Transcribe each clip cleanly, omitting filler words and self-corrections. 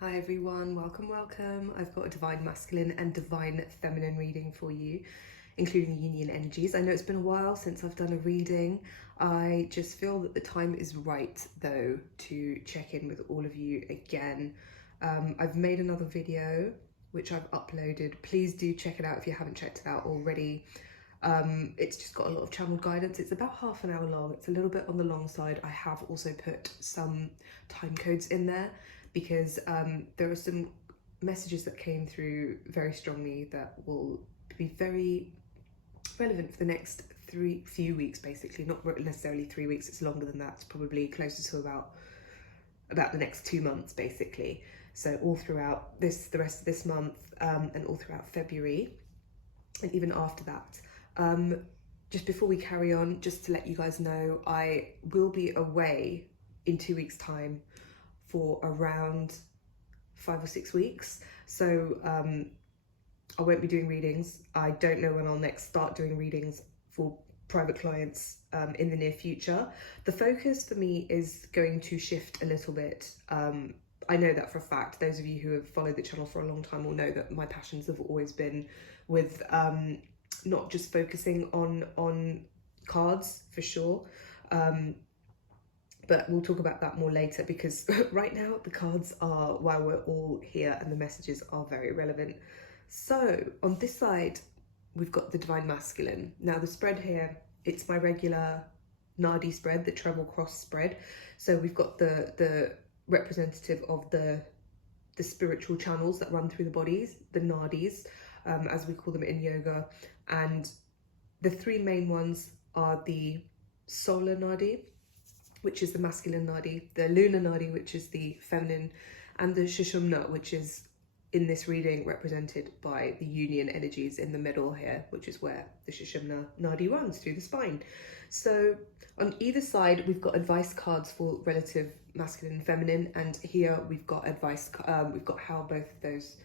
Hi everyone, welcome. I've got a divine masculine and divine feminine reading for you, including union energies. I know it's been a while since I've done a reading. I just feel that the time is right though to check in with all of you again. I've made another video which I've uploaded. Please do check it out if you haven't checked it out already. It's just got a lot of channeled guidance. It's about half an hour long. It's a little bit on the long side. I have also put some time codes in there because there are some messages that came through very strongly that will be very relevant for the next few weeks, basically. Not necessarily 3 weeks, it's longer than that. It's probably closer to about the next 2 months, basically. So all throughout the rest of this month, and all throughout February, and even after that. Just before we carry on, just to let you guys know, I will be away in 2 weeks' time for around 5 or 6 weeks. So I won't be doing readings. I don't know when I'll next start doing readings for private clients in the near future. The focus for me is going to shift a little bit. I know that for a fact. Those of you who have followed the channel for a long time will know that my passions have always been with not just focusing on cards, for sure, but we'll talk about that more later, because right now the cards are why we're all here and the messages are very relevant. So on this side we've got the divine masculine. Now the spread here, it's my regular Nadi spread, the treble cross spread. So we've got the representative of the spiritual channels that run through the bodies, the Nadis, as we call them in yoga, and the three main ones are the solar Nadi, which is the masculine Nadi, the lunar Nadi, which is the feminine, and the Sushumna, which is in this reading represented by the union energies in the middle here, which is where the Sushumna Nadi runs through the spine. So on either side we've got advice cards for relative masculine and feminine, and here we've got advice, we've got how both of those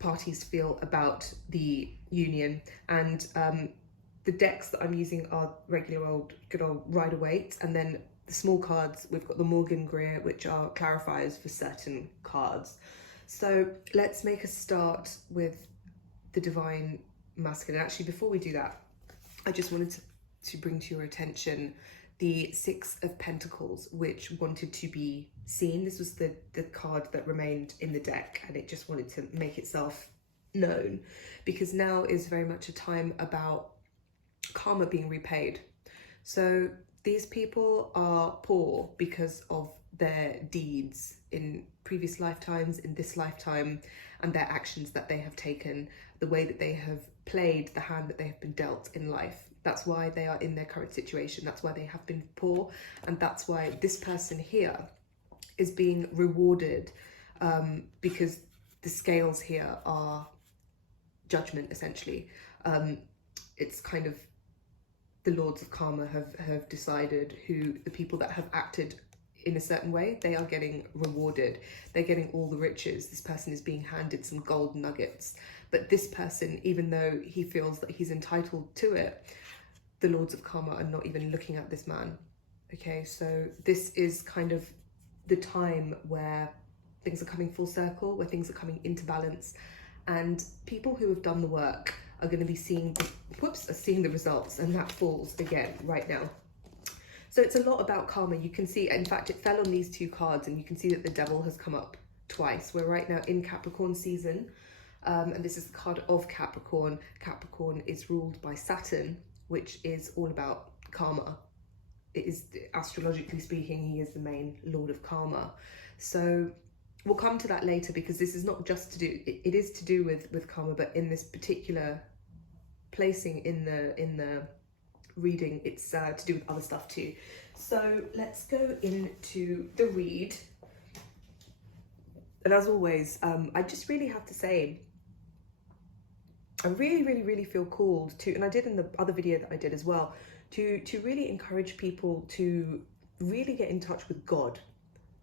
parties feel about the union. And the decks that I'm using are regular old good old Rider-Waite, and then the small cards, we've got the Morgan Greer, which are clarifiers for certain cards. So let's make a start with the divine masculine. Actually, before we do that, I just wanted to bring to your attention the Six of Pentacles, which wanted to be seen. This was the card that remained in the deck, and it just wanted to make itself known, because now is very much a time about karma being repaid. So these people are poor because of their deeds in previous lifetimes, in this lifetime, and their actions that they have taken, the way that they have played the hand that they have been dealt in life. That's why they are in their current situation. That's why they have been poor, and that's why this person here is being rewarded, because the scales here are judgment, essentially. It's kind of the lords of karma have decided who the people that have acted in a certain way, they are getting rewarded. They're getting all the riches. This person is being handed some gold nuggets. But this person, even though he feels that he's entitled to it, the lords of karma are not even looking at this man. Okay, so this is kind of the time where things are coming full circle, where things are coming into balance, and people who have done the work are going to be seeing the results, and that falls again right now. So it's a lot about karma. You can see, in fact, it fell on these two cards, and you can see that the devil has come up twice. We're right now in Capricorn season, and this is the card of Capricorn. Capricorn is ruled by Saturn, which is all about karma. It is, astrologically speaking, he is the main lord of karma. So we'll come to that later, because this is not just to do, it is to do with karma, but in this particular placing in the reading, it's to do with other stuff too. So let's go into the read. And as always, I just really have to say, I really feel called to, and I did in the other video that I did as well, to really encourage people to really get in touch with God.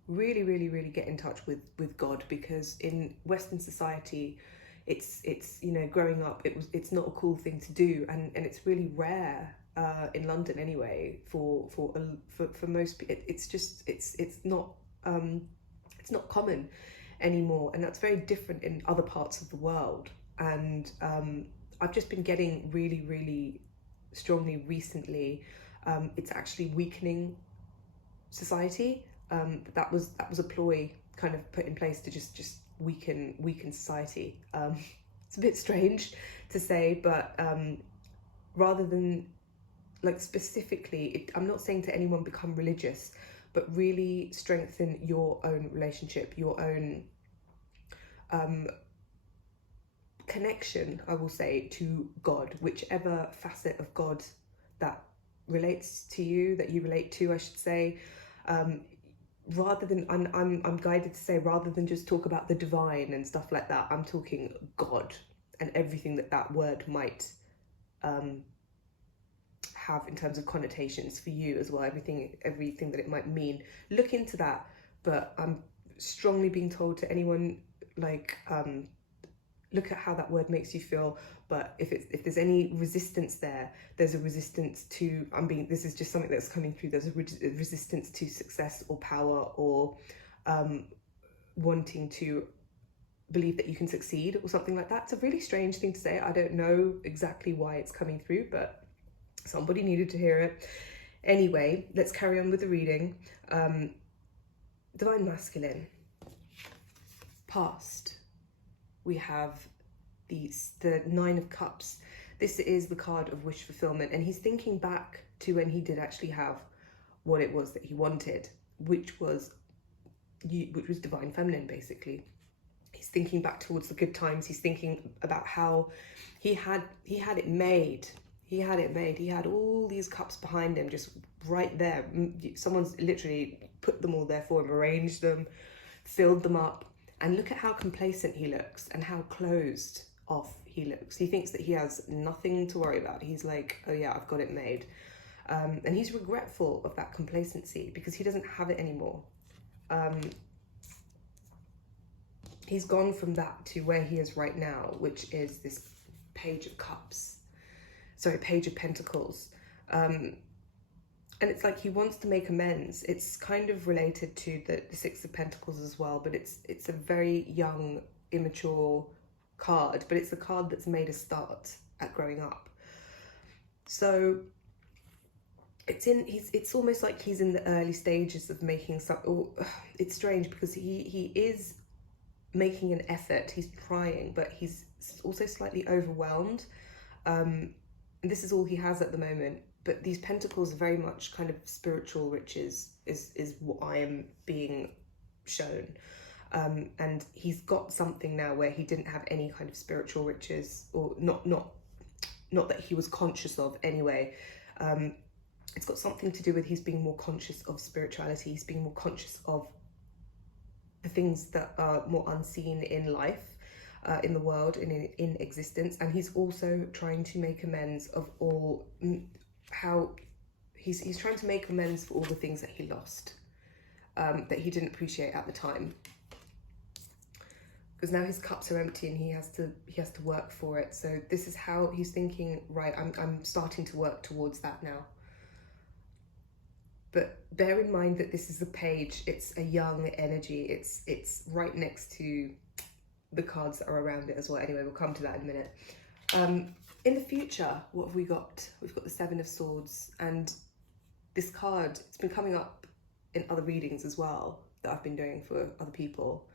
Really get in touch with God, because in Western society, it's you know, growing up, it's not a cool thing to do, and it's really rare in London anyway for most people. It's not common. anymore. And that's very different in other parts of the world. And I've just been getting really, really strongly recently, it's actually weakening society. That was a ploy kind of put in place to just weaken society. It's a bit strange to say, but rather than like specifically, I'm not saying to anyone become religious, but really strengthen your own relationship, your own connection, I will say, to God, whichever facet of God that relates to you, that you relate to, I should say. Rather than, I'm guided to say, rather than just talk about the divine and stuff like that, I'm talking God and everything that word might have in terms of connotations for you as well, everything that it might mean. Look into that. But I'm strongly being told to anyone, like, look at how that word makes you feel. But if there's any resistance there, there's a resistance to, this is just something that's coming through, there's a resistance to success or power, or wanting to believe that you can succeed or something like that. It's a really strange thing to say. I don't know exactly why it's coming through, but somebody needed to hear it. Anyway, let's carry on with the reading. Divine Masculine. Past. We have the Nine of Cups. This is the card of wish fulfillment, and he's thinking back to when he did actually have what it was that he wanted, which was divine feminine, basically. He's thinking back towards the good times. He's thinking about how he had it made. He had it made. He had all these cups behind him, just right there. Someone's literally put them all there for him, arranged them, filled them up. And look at how complacent he looks and how closed off he looks. He thinks that he has nothing to worry about. He's like, oh yeah, I've got it made. And he's regretful of that complacency because he doesn't have it anymore. He's gone from that to where he is right now, which is this Page of Cups. Sorry, Page of Pentacles. And it's like he wants to make amends. It's kind of related to the Six of Pentacles as well, but it's a very young, immature card, but it's a card that's made a start at growing up. So it's almost like he's in the early stages of making some. It's strange because he is making an effort. He's trying, but he's also slightly overwhelmed. And this is all he has at the moment. But these pentacles are very much kind of spiritual riches, is what I am being shown. And he's got something now where he didn't have any kind of spiritual riches, or not that he was conscious of anyway. It's got something to do with he's being more conscious of spirituality. He's being more conscious of the things that are more unseen in life, in the world, in existence. And he's also trying to make amends of all... how he's trying to make amends for all the things that he lost, that he didn't appreciate at the time, because now his cups are empty and he has to work for it. So this is how he's thinking, right, I'm starting to work towards that now. But bear in mind that this is a page, it's a young energy, it's right next to the cards that are around it as well. Anyway, we'll come to that in a minute. In the future, what have we got? We've got the Seven of Swords, and this card, it's been coming up in other readings as well that I've been doing for other people.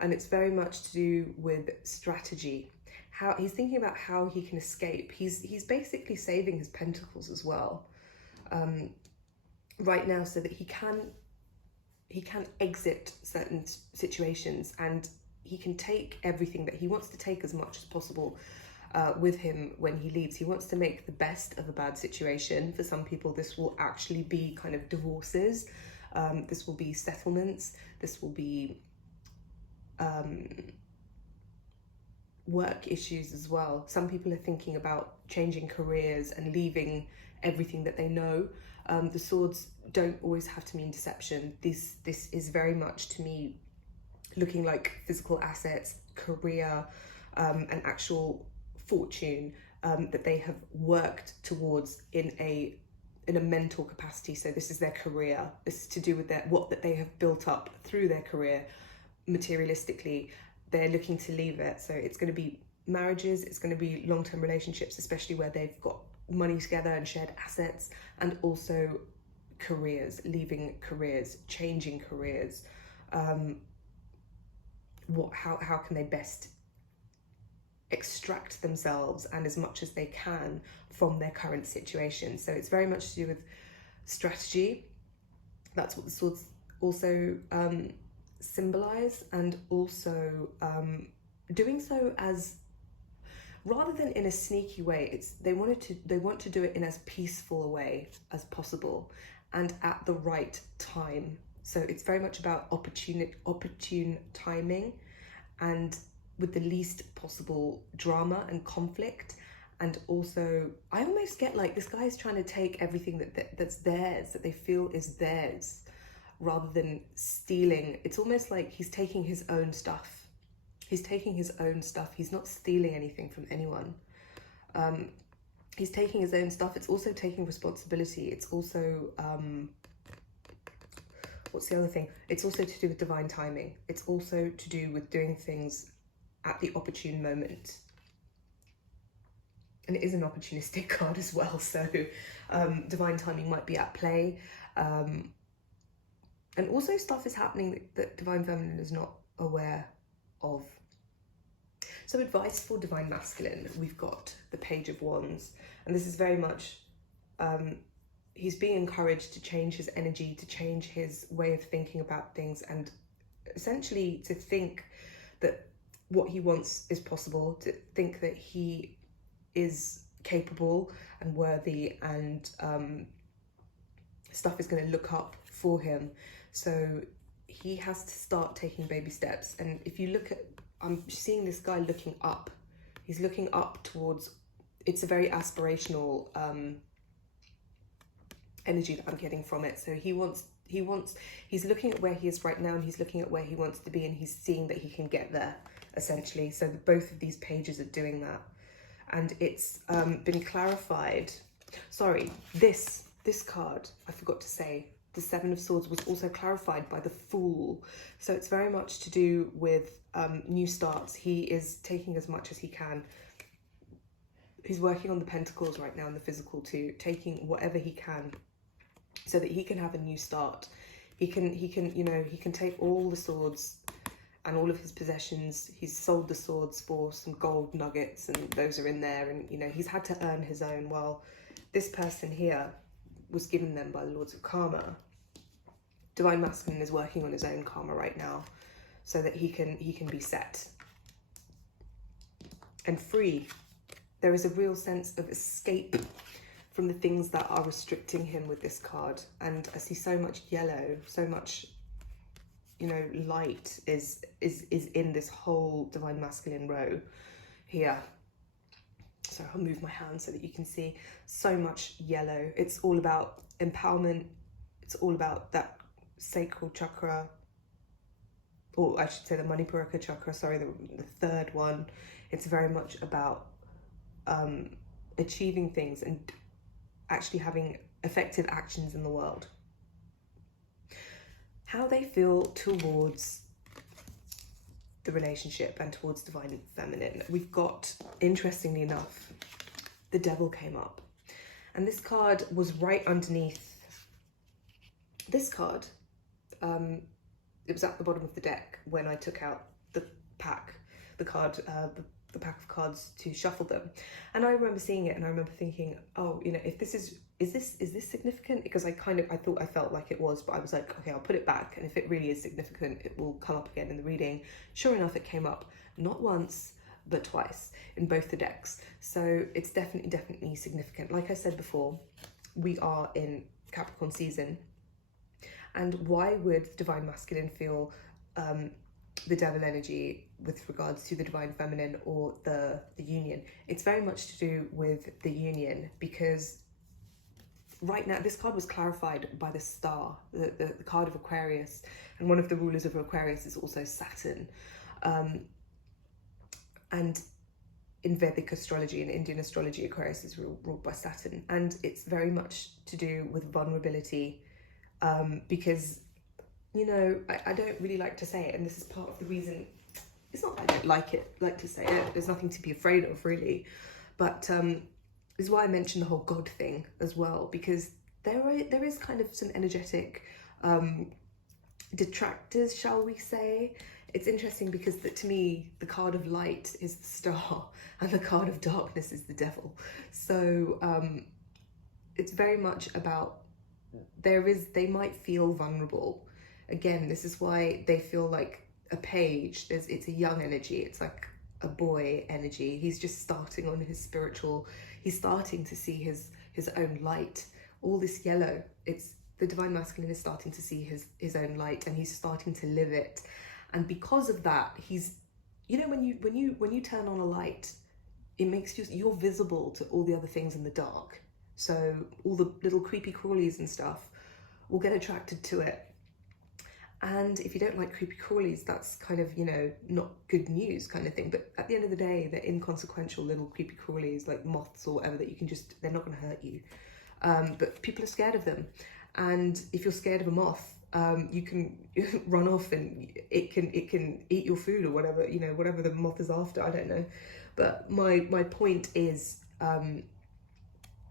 And it's very much to do with strategy. How he's thinking about how he can escape. He's basically saving his pentacles as well, right now, so that he can exit certain situations, and he can take everything that he wants to take, as much as possible, with him when he leaves. He wants to make the best of a bad situation. For some people, this will actually be kind of divorces. This will be settlements. This will be work issues as well. Some people are thinking about changing careers and leaving everything that they know. The swords don't always have to mean deception. This is very much, to me, looking like physical assets, career, and actual fortune that they have worked towards in a mental capacity. So this is their career. This is to do with what that they have built up through their career, materialistically, they're looking to leave it. So it's going to be marriages, it's going to be long-term relationships, especially where they've got money together and shared assets, and also careers, leaving careers, changing careers. How can they best extract themselves and as much as they can from their current situation? So it's very much to do with strategy. That's what the swords also symbolize, and also doing so as, rather than in a sneaky way, they want to do it in as peaceful a way as possible and at the right time. So it's very much about opportune timing, and with the least possible drama and conflict. And also, I almost get like this guy is trying to take everything that's theirs, that they feel is theirs, rather than stealing. It's almost like he's taking his own stuff. He's taking his own stuff. He's not stealing anything from anyone. He's taking his own stuff. It's also taking responsibility. It's also, what's the other thing? It's also to do with divine timing. It's also to do with doing things at the opportune moment. And it is an opportunistic card as well, so divine timing might be at play. And also stuff is happening that divine feminine is not aware of. So advice for divine masculine, we've got the Page of Wands, and this is very much, he's being encouraged to change his energy, to change his way of thinking about things, and essentially to think that what he wants is possible, to think that he is capable and worthy, and stuff is going to look up for him. So he has to start taking baby steps. And if you look at, I'm seeing this guy looking up. He's looking up towards, it's a very aspirational energy that I'm getting from it. So he's looking at where he is right now, and he's looking at where he wants to be, and he's seeing that he can get there, essentially. So both of these pages are doing that. And it's been clarified. Sorry, this card, I forgot to say, the Seven of Swords was also clarified by the Fool. So it's very much to do with new starts. He is taking as much as he can. He's working on the Pentacles right now in the physical too, taking whatever he can so that he can have a new start. He can, you know, he can take all the swords and all of his possessions. He's sold the swords for some gold nuggets, and those are in there, and you know, he's had to earn his own, while this person here was given them by the Lords of Karma. Divine Masculine is working on his own karma right now so that he can be set and free. There is a real sense of escape from the things that are restricting him with this card, and I see so much yellow, so much, you know, light is in this whole Divine Masculine row here. So I'll move my hand so that you can see. So much yellow. It's all about empowerment. It's all about that sacral chakra, or I should say the Manipuraka chakra, sorry, the third one. It's very much about achieving things and actually having effective actions in the world. How they feel towards the relationship and towards divine feminine. We've got, interestingly enough, the Devil came up, and this card was right underneath this card. It was at the bottom of the deck when I took out the pack, the pack of cards to shuffle them, and I remember seeing it and I remember thinking, oh, you know, if this is this significant? Because I felt like it was, but I was like, okay, I'll put it back, and if it really is significant, it will come up again in the reading. Sure enough, it came up not once but twice in both the decks. So it's definitely significant. Like I said before, we are in Capricorn season, and why would Divine Masculine feel the Devil energy with regards to the Divine Feminine or the union? It's very much to do with the union, because right now this card was clarified by the star, the card of Aquarius, and one of the rulers of Aquarius is also Saturn. And in Vedic astrology and Indian astrology, Aquarius is ruled by Saturn, and it's very much to do with vulnerability, because you know, I don't really like to say it, and this is part of the reason. It's not that I don't like to say it. There's nothing to be afraid of, really. But this is why I mentioned the whole God thing as well, because there is kind of some energetic detractors, shall we say. It's interesting because to me, the card of light is the star and the card of darkness is the devil. So it's very much about, they might feel vulnerable. Again, this is why they feel like a page. It's a young energy. It's like a boy energy. He's just starting on his spiritual, he's starting to see his own light. All this yellow, it's the divine masculine is starting to see his own light, and he's starting to live it. And because of that, he's, you know, when you turn on a light, it makes you're visible to all the other things in the dark. So all the little creepy crawlies and stuff will get attracted to it. And if you don't like creepy crawlies, that's kind of, you know, not good news kind of thing. But at the end of the day, they're inconsequential little creepy crawlies like moths or whatever that you can just, they're not going to hurt you. But people are scared of them. And if you're scared of a moth, you can run off and it can eat your food or whatever, you know, whatever the moth is after, I don't know. But my point is,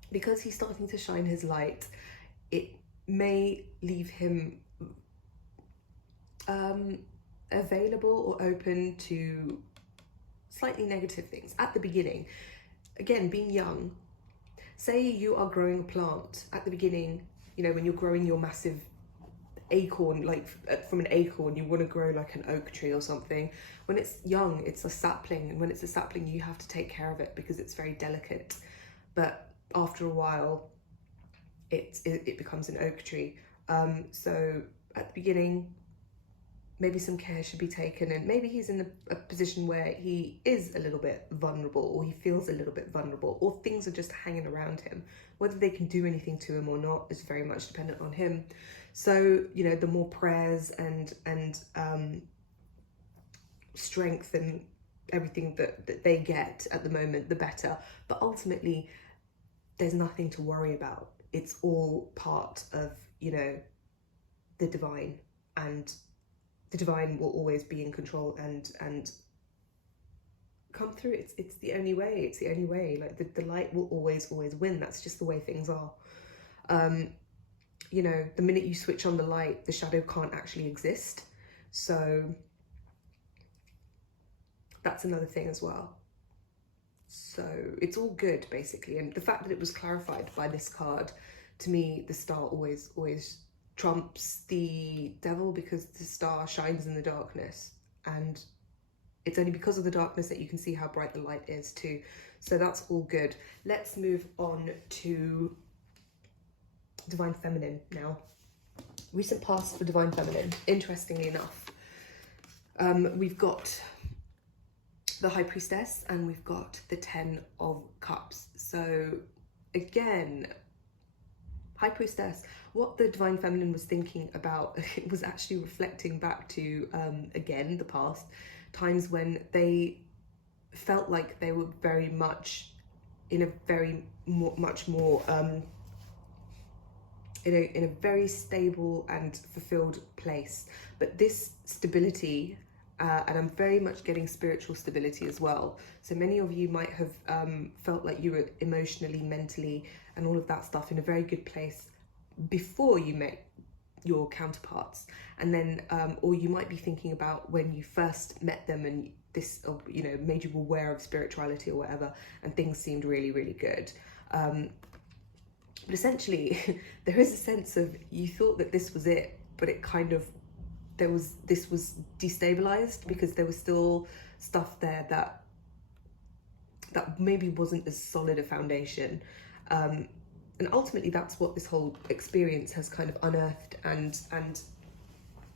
because he's starting to shine his light, it may leave him available or open to slightly negative things at the beginning. Again, being young, say you are growing a plant at the beginning, you know, when you're growing your massive acorn, like from an acorn, you want to grow like an oak tree or something. When it's young, it's a sapling, and when it's a sapling, you have to take care of it because it's very delicate. But after a while, it becomes an oak tree. So at the beginning, maybe some care should be taken, and maybe he's in a position where he is a little bit vulnerable, or he feels a little bit vulnerable, or things are just hanging around him. Whether they can do anything to him or not is very much dependent on him. So, you know, the more prayers and strength and everything that they get at the moment, the better. But ultimately, there's nothing to worry about. It's all part of, you know, the divine, and the divine will always be in control and come through. It's the only way. It's the only way. Like the light will always win. That's just the way things are. You know, the minute you switch on the light, the shadow can't actually exist. So that's another thing as well. So it's all good, basically. And the fact that it was clarified by this card, to me, the star always trumps the devil, because the star shines in the darkness, and it's only because of the darkness that you can see how bright the light is too. So that's all good. Let's move on to Divine Feminine now. Recent past for Divine Feminine, interestingly enough. We've got the High Priestess and we've got the 10 of Cups. So again, High Priestess, what the Divine Feminine was thinking about, it was actually reflecting back to, again, the past, times when they felt like they were very much in a very much more, in a very stable and fulfilled place. But this stability, and I'm very much getting spiritual stability as well. So many of you might have felt like you were emotionally, mentally, and all of that stuff in a very good place before you met your counterparts. And then, or you might be thinking about when you first met them and this, you know, made you aware of spirituality or whatever, and things seemed really, really good. But essentially, there is a sense of, you thought that this was it, but it kind of, this was destabilized because there was still stuff there that maybe wasn't as solid a foundation. And ultimately, that's what this whole experience has kind of unearthed and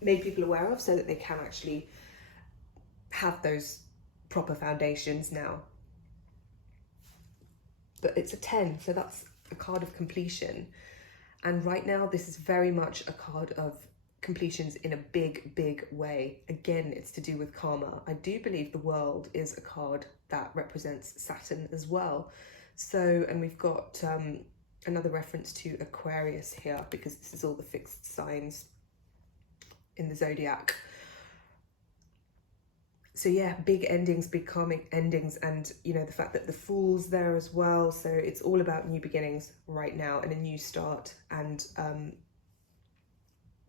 made people aware of, so that they can actually have those proper foundations now. But it's a 10, so that's a card of completion. And right now, this is very much a card of completions in a big way. Again, it's to do with karma. I do believe the World is a card that represents Saturn as well. So, and we've got another reference to Aquarius here, because this is all the fixed signs. in the zodiac. So yeah, big endings, big karmic endings, and you know, the fact that the Fool's there as well. So it's all about new beginnings right now and a new start, and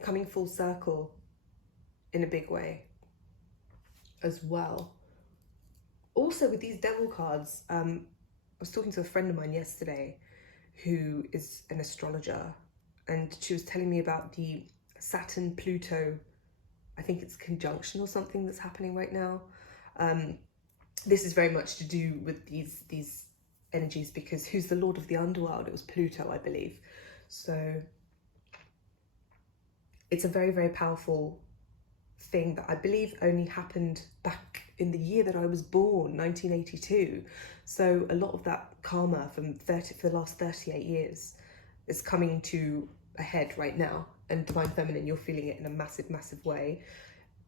coming full circle in a big way as well. Also with these devil cards, I was talking to a friend of mine yesterday who is an astrologer, and she was telling me about the Saturn-Pluto, I think it's conjunction or something that's happening right now. This is very much to do with these energies, because who's the lord of the underworld? It was Pluto, I believe. So it's a very, very powerful thing that I believe only happened back in the year that I was born, 1982. So a lot of that karma for the last 38 years is coming to a head right now. And Divine Feminine, you're feeling it in a massive, massive way.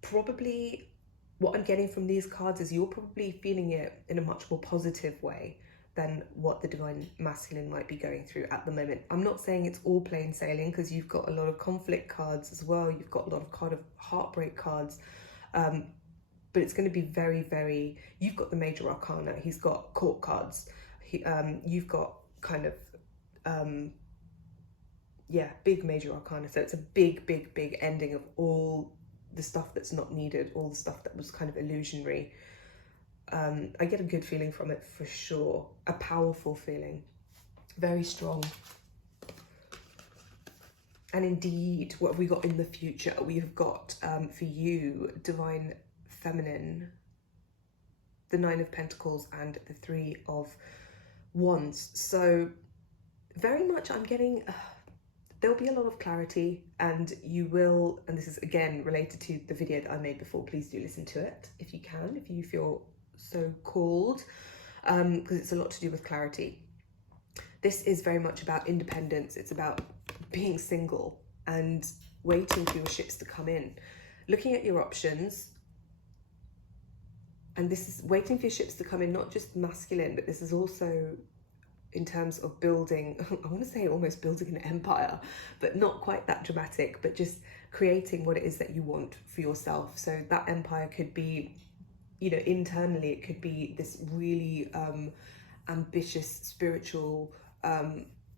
Probably what I'm getting from these cards is you're probably feeling it in a much more positive way than what the Divine Masculine might be going through at the moment. I'm not saying it's all plain sailing, because you've got a lot of conflict cards as well. You've got a lot of kind of heartbreak cards. But it's going to be very, very, you've got the major arcana, he's got court cards, you've got kind of, yeah, big major arcana. So it's a big, big, big ending of all the stuff that's not needed, all the stuff that was kind of illusionary. I get a good feeling from it for sure, a powerful feeling, very strong. And indeed, what have we got in the future? We have got, for you, Divine Feminine, the Nine of Pentacles and the Three of Wands. So very much I'm getting, there'll be a lot of clarity, and you will, and this is again related to the video that I made before, please do listen to it if you can, if you feel so called, because it's a lot to do with clarity. This is very much about independence. It's about being single and waiting for your ships to come in, looking at your options. And this is waiting for your ships to come in, not just masculine, but this is also in terms of building, I want to say almost building an empire, but not quite that dramatic, but just creating what it is that you want for yourself. So that empire could be, you know, internally, it could be this really ambitious spiritual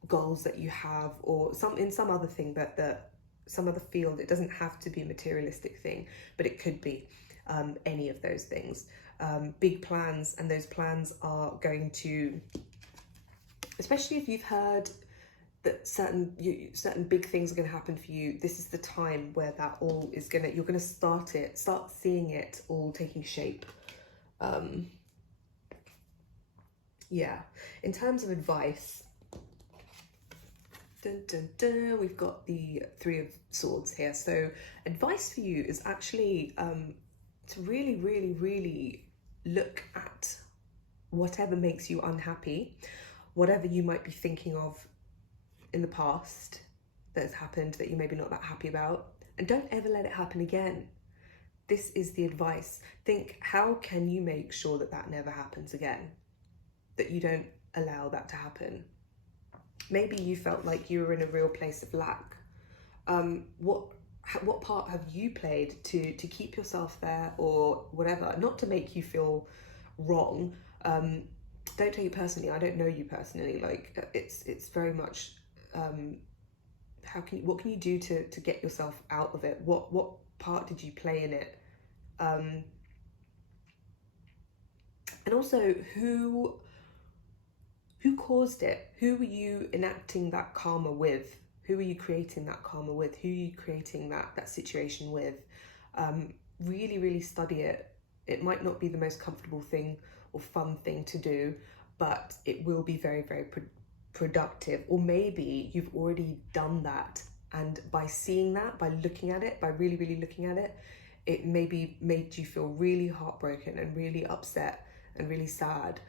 goals that you have, or in some other thing, but some other field. It doesn't have to be a materialistic thing, but it could be any of those things. Big plans, and those plans are going to, especially if you've heard that certain big things are going to happen for you, this is the time where that all is going to, you're going to start seeing it all taking shape. Yeah, in terms of advice, dun, dun, dun, we've got the Three of Swords here. So advice for you is actually to really, really, really look at whatever makes you unhappy, whatever you might be thinking of in the past that has happened that you're maybe not that happy about, and don't ever let it happen again. This is the advice. Think, how can you make sure that that never happens again? That you don't allow that to happen. Maybe you felt like you were in a real place of lack. What part have you played to keep yourself there, or whatever? Not to make you feel wrong. Don't take it personally. I don't know you personally. Like, it's very much what can you do to get yourself out of it? What part did you play in it? And also, who caused it? Who were you enacting that karma with? Who are you creating that karma with? Who are you creating that situation with? Really, really study it. It might not be the most comfortable thing or fun thing to do, but it will be very, very productive. Or maybe you've already done that, and by seeing that, by looking at it, by really, really looking at it, it maybe made you feel really heartbroken and really upset and really sad.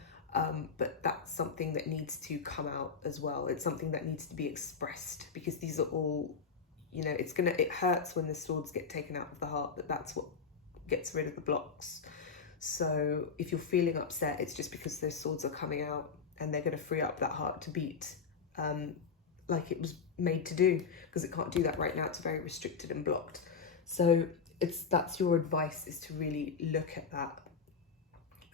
But that's something that needs to come out as well. It's something that needs to be expressed, because these are all, you know, it hurts when the swords get taken out of the heart, that's what gets rid of the blocks. So if you're feeling upset, it's just because those swords are coming out, and they're going to free up that heart to beat like it was made to do, because it can't do that right now. It's very restricted and blocked. So that's your advice, is to really look at that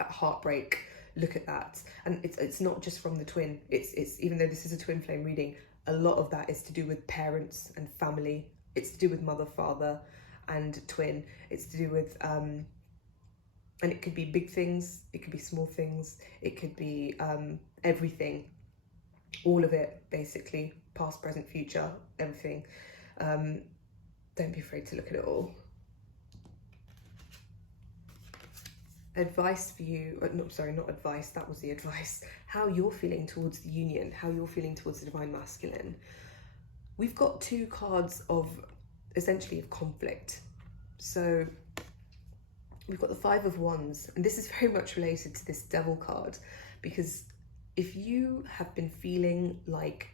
heartbreak, look at that. And it's not just from the twin, it's even though this is a twin flame reading, a lot of that is to do with parents and family. It's to do with mother, father and twin. It's to do with and it could be big things, it could be small things, it could be everything, all of it basically, past, present, future, everything. Don't be afraid to look at it all. Advice for you, no, sorry, not advice, that was the advice. How you're feeling towards the union, how you're feeling towards the divine masculine. We've got two cards of, essentially, of conflict. So we've got the Five of Wands, and this is very much related to this Devil card, because if you have been feeling like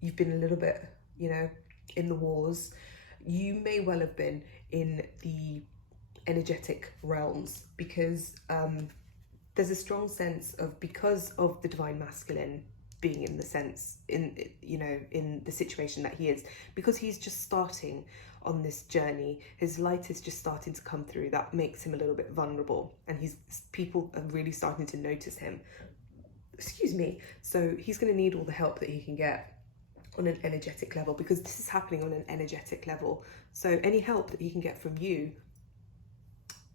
you've been a little bit, you know, in the wars, you may well have been in the energetic realms, because there's a strong sense of, because of the divine masculine being in the sense, in, you know, in the situation that he is, because he's just starting on this journey, his light is just starting to come through, that makes him a little bit vulnerable, and people are really starting to notice him, excuse me, so he's going to need all the help that he can get on an energetic level, because this is happening on an energetic level. So any help that he can get from you,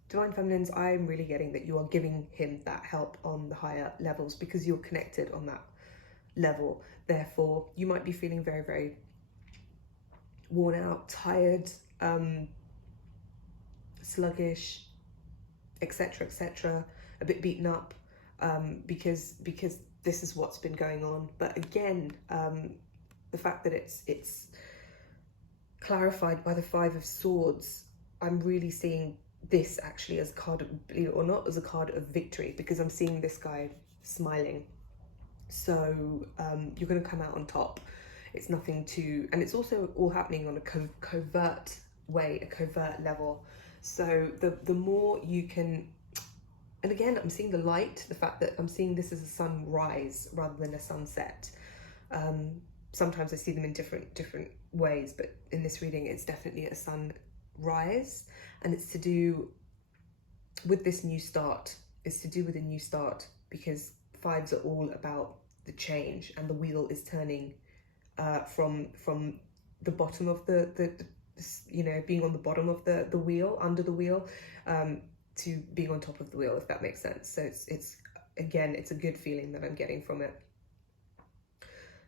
Divine Feminines, I'm really getting that you are giving him that help on the higher levels, because you're connected on that level. Therefore, you might be feeling very, very worn out, tired, sluggish, etc., a bit beaten up, because this is what's been going on. But again, the fact that it's clarified by the Five of Swords, I'm really seeing this actually as a card of, believe it or not, as a card of victory, because I'm seeing this guy smiling. So you're going to come out on top. It's nothing to, and it's also all happening on a covert way, a covert level. So the more you can, and again, I'm seeing the light, the fact that I'm seeing this as a sunrise rather than a sunset. Sometimes I see them in different ways, but in this reading, it's definitely a sunrise, and it's to do with this new start. It's to do with a new start, because fives are all about the change, and the wheel is turning from the bottom of the you know, being on the bottom of the wheel, under the wheel, to being on top of the wheel, if that makes sense. So it's again, it's a good feeling that I'm getting from it.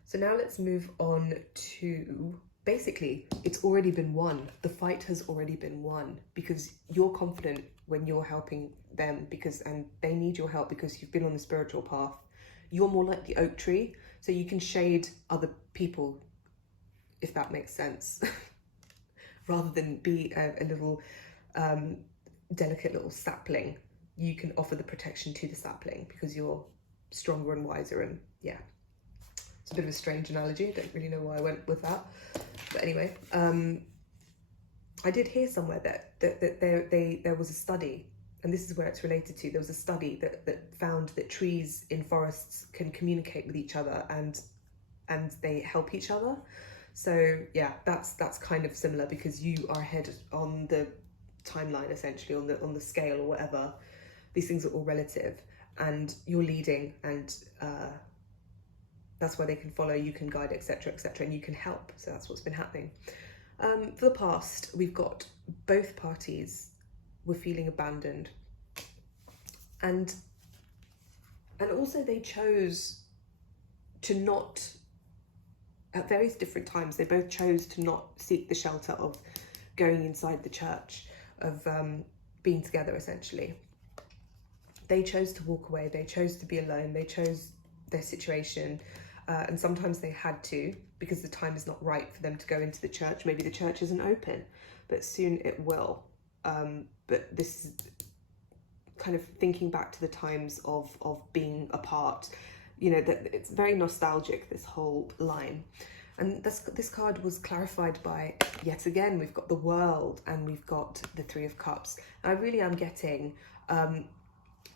So now let's move on to, basically, it's already been won. The fight has already been won, because you're confident when you're helping them, and they need your help because you've been on the spiritual path. You're more like the oak tree, so you can shade other people, if that makes sense, rather than be a little delicate little sapling. You can offer the protection to the sapling because you're stronger and wiser, and yeah. It's a bit of a strange analogy. I don't really know why I went with that. But anyway, I did hear somewhere that there was a study, and this is where it's related to. There was a study that found that trees in forests can communicate with each other, and they help each other. So yeah, that's kind of similar, because you are ahead on the timeline, essentially, on the scale or whatever. These things are all relative, and you're leading, and that's why they can follow, you can guide, etc., and you can help. So that's what's been happening. For the past, we've got both parties were feeling abandoned, and also they chose to not, at various different times, they both chose to not seek the shelter of going inside the church, of being together, essentially. They chose to walk away, they chose to be alone, they chose their situation. And sometimes they had to, because the time is not right for them to go into the church. Maybe the church isn't open, but soon it will. But this is kind of thinking back to the times of being apart. You know, that it's very nostalgic, this whole line. And this card was clarified by, yet again, we've got the World, and we've got the Three of Cups. And I really am getting,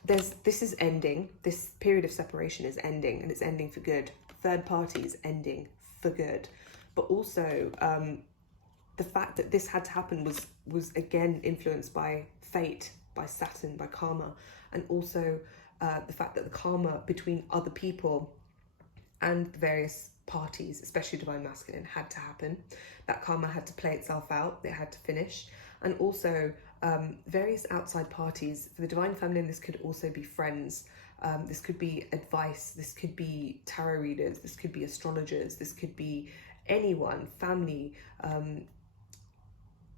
this is ending, this period of separation is ending, and it's ending for good. Third party is ending for good. But also, the fact that this had to happen was again influenced by fate, by Saturn, by karma, and also the fact that the karma between other people and the various parties, especially divine masculine, had to happen. That karma had to play itself out, it had to finish. And also various outside parties. For the divine feminine, this could also be friends, this could be advice, this could be tarot readers, this could be astrologers, this could be anyone, family,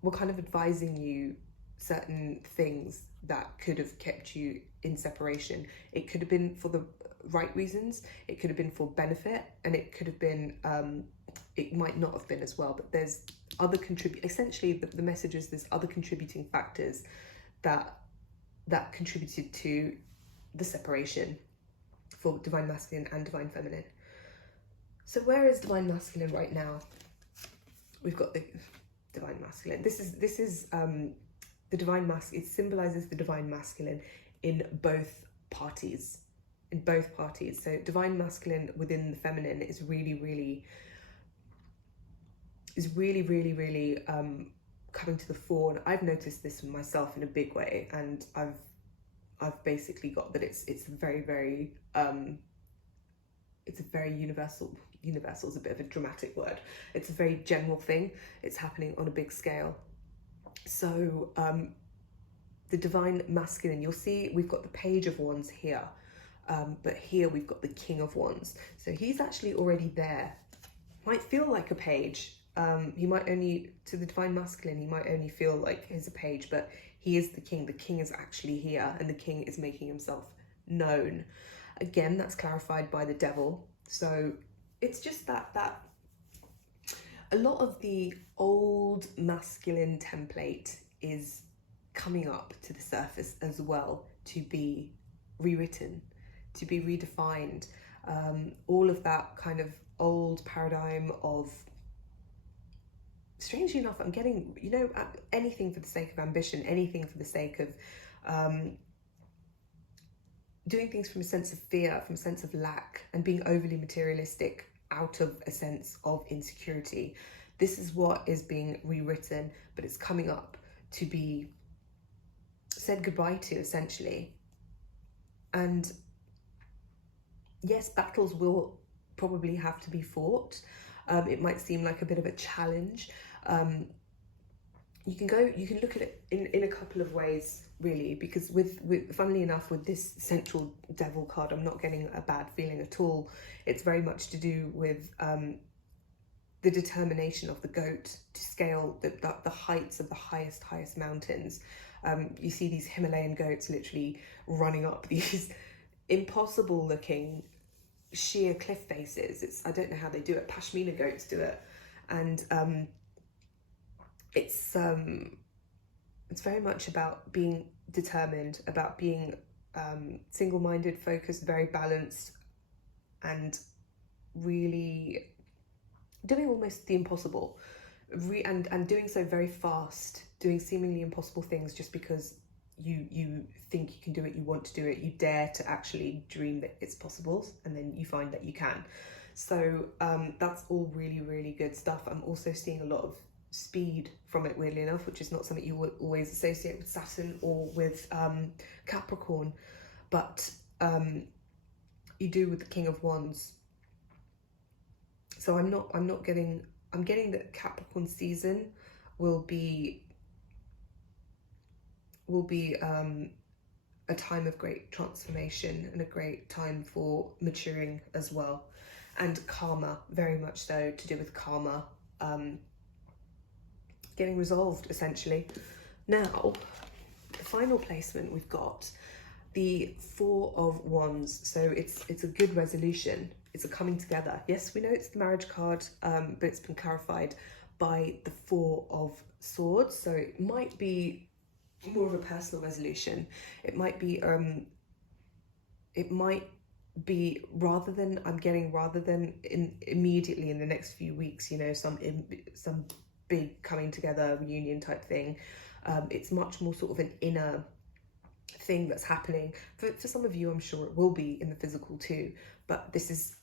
were kind of advising you certain things that could have kept you in separation. It could have been for the right reasons, it could have been for benefit, and it could have been it might not have been as well, but there's other essentially the message is there's other contributing factors that contributed to the separation for divine masculine and divine feminine. So where is divine masculine right now? We've got the divine masculine. This is the divine masculine. It symbolizes the divine masculine in both parties. In both parties. So divine masculine within the feminine is really coming to the fore. And I've noticed this for myself in a big way, and I've basically got that it's a very it's a very universal is a bit of a dramatic word. It's a very general thing. It's happening on a big scale. So the divine masculine, you'll see we've got the Page of Wands here, but here we've got the King of Wands. So he's actually already there. Might feel like a page. He might only, to the divine masculine, he might only feel like he's a page, but he is the king. The king is actually here, and the king is making himself known. Again, that's clarified by the devil. So it's just that a lot of the old masculine template is coming up to the surface as well, to be rewritten, to be redefined. All of that kind of old paradigm of, strangely enough, I'm getting, you know, anything for the sake of ambition, anything for the sake of doing things from a sense of fear, from a sense of lack, and being overly materialistic out of a sense of insecurity. This is what is being rewritten, but it's coming up to be said goodbye to, essentially. And yes, battles will probably have to be fought. It might seem like a bit of a challenge. You can look at it in a couple of ways, really, because with funnily enough, with this central devil card, I'm not getting a bad feeling at all. It's very much to do with the determination of the goat to scale the heights of the highest mountains. You see these Himalayan goats literally running up these impossible looking sheer cliff faces. I don't know how they do it. Pashmina goats do it, and it's very much about being determined, about being single-minded, focused, very balanced, and really doing almost the impossible, and doing so very fast, doing seemingly impossible things just because you think you can do it, you want to do it, you dare to actually dream that it's possible, and then you find that you can. So that's all really good stuff. I'm also seeing a lot of speed from it, weirdly enough, which is not something you would always associate with Saturn or with Capricorn, but you do with the King of Wands. So I'm getting that Capricorn season will be a time of great transformation and a great time for maturing as well, and karma, very much so, to do with karma getting resolved, essentially. Now, the final placement, we've got the Four of Wands. So it's a good resolution. It's a coming together. Yes, we know it's the marriage card, but it's been clarified by the Four of Swords. So it might be more of a personal resolution. It might be rather than immediately in the next few weeks, you know, some big coming together reunion type thing. It's much more sort of an inner thing that's happening. For some of you, I'm sure it will be in the physical too, but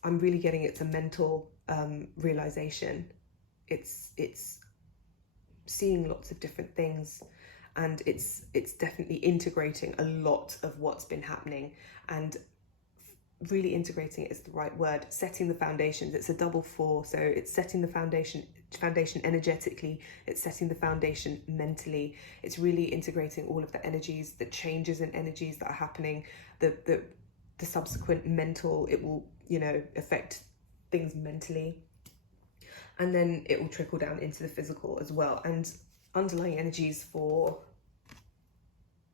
I'm really getting it's a mental realization. It's seeing lots of different things, and it's definitely integrating a lot of what's been happening, and really integrating it is the right word. Setting the foundations. It's a double 4, so it's setting the foundation energetically, it's setting the foundation mentally. It's really integrating all of the energies, the changes in energies that are happening, the subsequent mental, it will, you know, affect things mentally, and then it will trickle down into the physical as well. And underlying energies for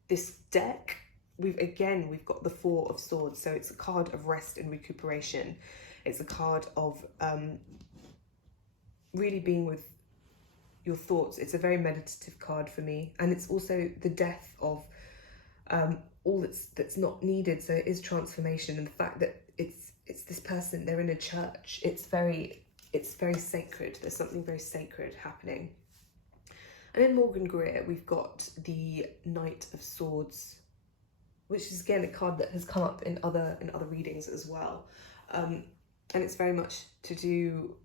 this deck, we've got the 4 of Swords, so it's a card of rest and recuperation. It's a card of really being with your thoughts. It's a very meditative card for me, and it's also the death of all that's not needed. So it is transformation, and the fact that it's this person, they're in a church. It's very sacred. There's something very sacred happening. And in Morgan Greer, we've got the Knight of Swords, which is again a card that has come up in other readings as well, and it's very much to do.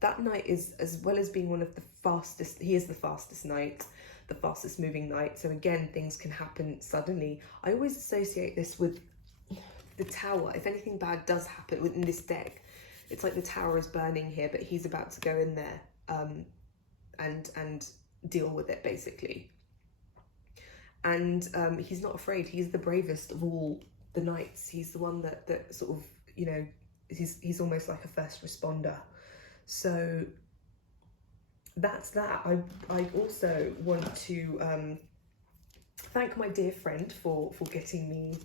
That knight is, as well as being one of the fastest, he is the fastest knight, the fastest moving knight. So again, things can happen suddenly. I always associate this with the Tower. If anything bad does happen within this deck, it's like the Tower is burning here, but he's about to go in there and deal with it, basically. And he's not afraid. He's the bravest of all the knights. He's the one that sort of, you know, he's almost like a first responder. So that's that. I also want to thank my dear friend for getting me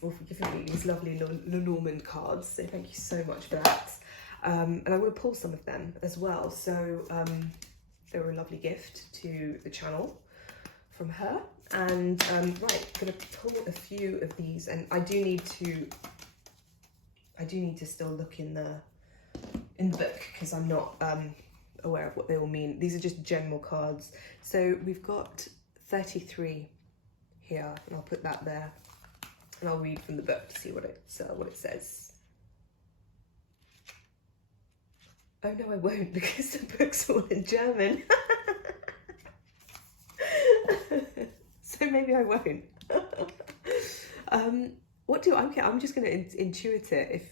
for giving me these lovely Lenormand cards. So thank you so much for that. And I want to pull some of them as well. So they were a lovely gift to the channel from her. And right, I'm gonna pull a few of these, and I do need to still look in the book, because I'm not aware of what they all mean. These are just general cards. So we've got 33 here, and I'll put that there, and I'll read from the book to see what it says. Oh no, I won't, because the book's all in German. So maybe I won't. I'm just going to intuit it.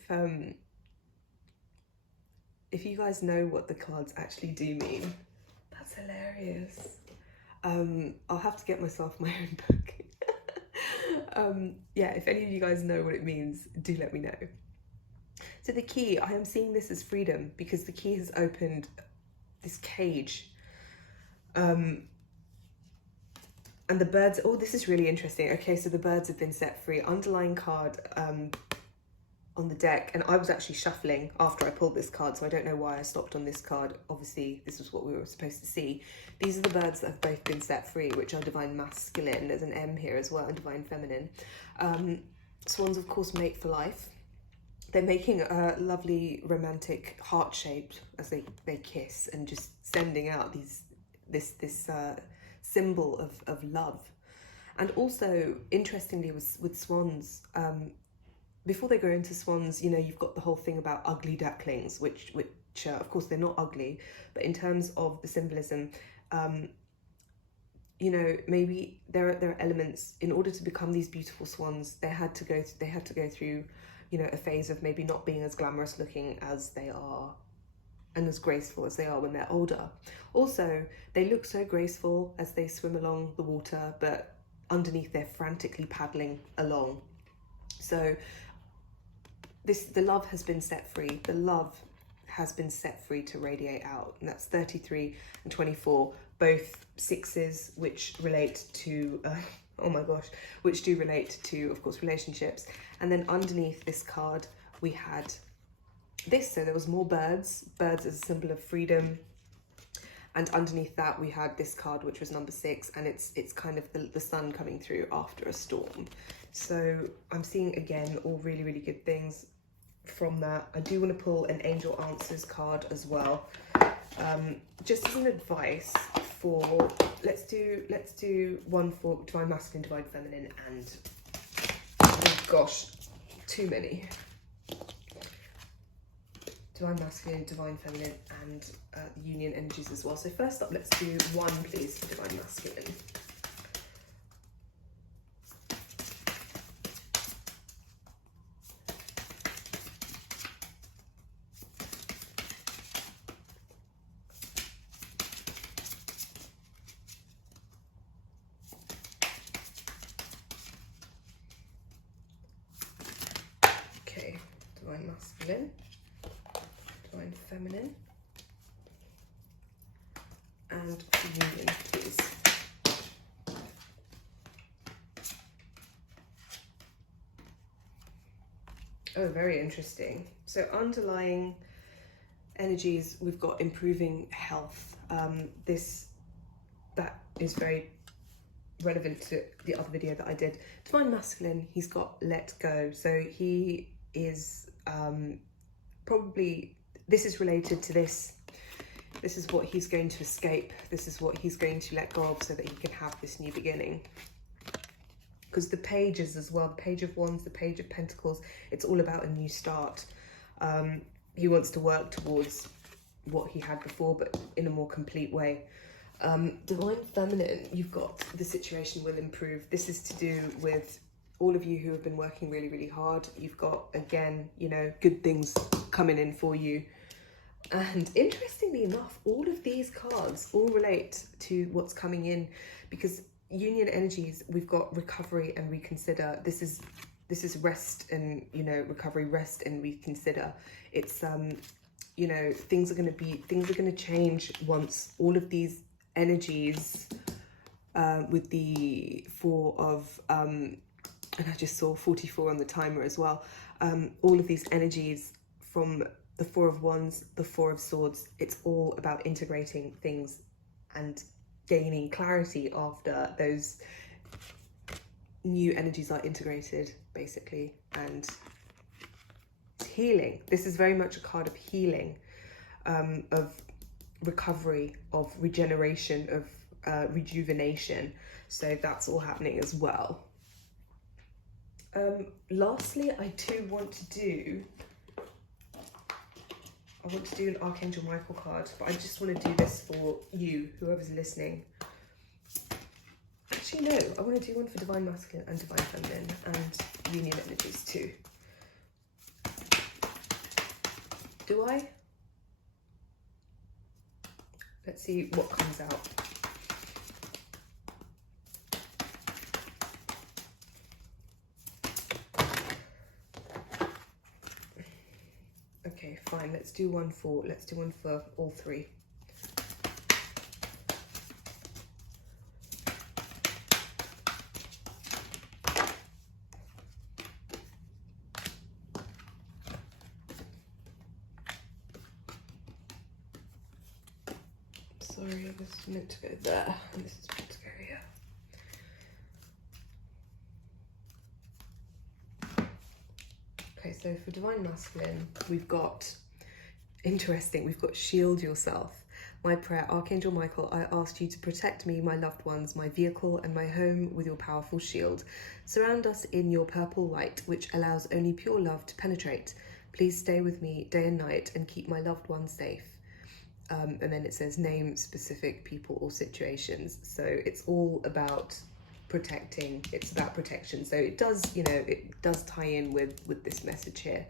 If you guys know what the cards actually do mean, that's hilarious. I'll have to get myself my own book. Yeah, if any of you guys know what it means, do let me know. So the key, I am seeing this as freedom, because the key has opened this cage. And the birds, oh, this is really interesting. Okay, so the birds have been set free. Underlying card on the deck, and I was actually shuffling after I pulled this card, so I don't know why I stopped on this card. Obviously, this was what we were supposed to see. These are the birds that have both been set free, which are divine masculine. There's an M here as well, and divine feminine. Swans, of course, mate for life. They're making a lovely romantic heart shape as they kiss, and just sending out this symbol of love. And also, interestingly, with swans, before they go into swans, you know, you've got the whole thing about ugly ducklings, which of course they're not ugly, but in terms of the symbolism, you know, maybe there are elements. In order to become these beautiful swans, they had to go through, you know, a phase of maybe not being as glamorous looking as they are, and as graceful as they are when they're older. Also, they look so graceful as they swim along the water, but underneath they're frantically paddling along. So the love has been set free. The love has been set free to radiate out, and that's 33 and 24, both sixes, which relate to oh my gosh, which do relate to, of course, relationships. And then underneath this card we had this, so there was more birds as a symbol of freedom, and underneath that we had this card, which was number 6, and it's kind of the sun coming through after a storm. So I'm seeing, again, all really, really good things from that. I do want to pull an Angel Answers card as well, just as an advice for, let's do one for divine masculine, divine feminine, and oh gosh, too many. divine masculine, divine feminine, and union energies as well. So first up, let's do one, please, for divine masculine. Okay, divine masculine, divine feminine, and union, please. Oh, very interesting. So underlying energies, we've got improving health. That is very relevant to the other video that I did. Divine masculine, he's got let go. So he is probably, this is related to this. This is what he's going to escape. This is what he's going to let go of so that he can have this new beginning. Because the pages as well, the Page of Wands, the Page of Pentacles, it's all about a new start. He wants to work towards what he had before, but in a more complete way. Divine feminine, you've got the situation will improve. This is to do with all of you who have been working really, really hard. You've got, again, you know, good things coming in for you. And interestingly enough, all of these cards all relate to what's coming in, because union energies, we've got recovery and reconsider. This is rest and, you know, recovery, rest and reconsider. It's you know, things are going to change once all of these energies with the Four of and I just saw 44 on the timer as well. All of these energies from the Four of Wands, the Four of Swords, it's all about integrating things and gaining clarity after those new energies are integrated, basically. And healing. This is very much a card of healing, of recovery, of regeneration, of rejuvenation. So that's all happening as well. Lastly, I want to do an Archangel Michael card, but I just want to do this for you, whoever's listening. Actually, no, I want to do one for divine masculine and divine feminine and union energies too. Do I? Let's see what comes out. Okay, fine. Let's do one for all three. Sorry, this is meant to go there, and this is meant to go here. Okay, so for divine masculine, we've got, interesting, we've got shield yourself. My prayer, Archangel Michael, I ask you to protect me, my loved ones, my vehicle and my home with your powerful shield. Surround us in your purple light, which allows only pure love to penetrate. Please stay with me day and night and keep my loved ones safe. And then it says name specific people or situations. So it's all about protecting. It's about protection. So it does, you know, it does tie in with this message here.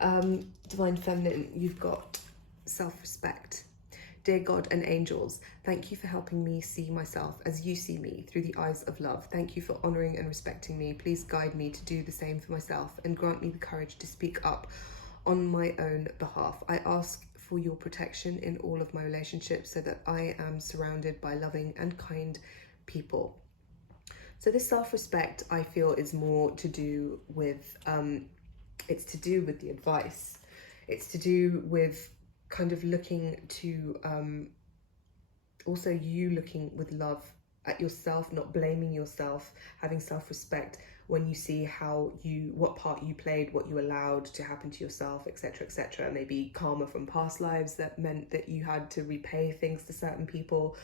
Divine feminine, you've got self-respect. Dear God and angels, thank you for helping me see myself as you see me through the eyes of love. Thank you for honoring and respecting me. Please guide me to do the same for myself and grant me the courage to speak up on my own behalf. I ask for your protection in all of my relationships so that I am surrounded by loving and kind people. So this self-respect, I feel, is more to do with, it's to do with the advice. It's to do with kind of looking to, also you looking with love at yourself, not blaming yourself, having self-respect when you see what part you played, what you allowed to happen to yourself, etc., etc. Maybe karma from past lives that meant that you had to repay things to certain people.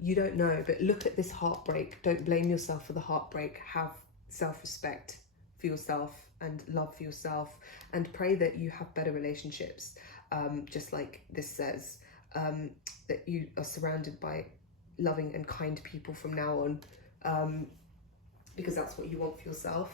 You don't know, but look at this heartbreak. Don't blame yourself for the heartbreak. Have self-respect for yourself and love for yourself, and pray that you have better relationships. just like this says, that you are surrounded by loving and kind people from now on, because that's what you want for yourself.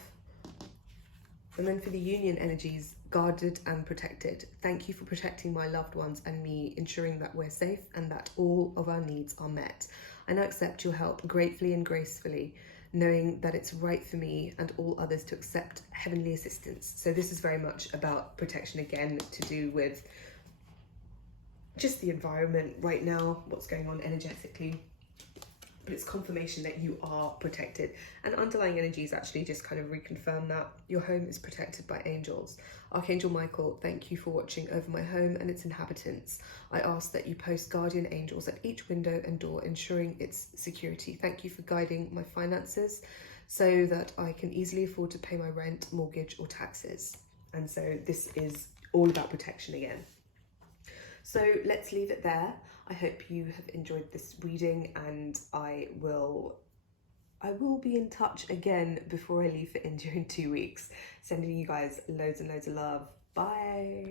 And then for the union energies, guarded and protected. Thank you for protecting my loved ones and me, ensuring that we're safe and that all of our needs are met. I now accept your help gratefully and gracefully, knowing that it's right for me and all others to accept heavenly assistance. So this is very much about protection, again, to do with just the environment right now, what's going on energetically. But it's confirmation that you are protected, and underlying energies actually just kind of reconfirm that your home is protected by angels. Archangel Michael, thank you for watching over my home and its inhabitants. I ask that you post guardian angels at each window and door, ensuring its security. Thank you for guiding my finances so that I can easily afford to pay my rent, mortgage or taxes. And so this is all about protection again. So let's leave it there. I hope you have enjoyed this reading, and I will be in touch again before I leave for India in 2 weeks. Sending you guys loads and loads of love. Bye.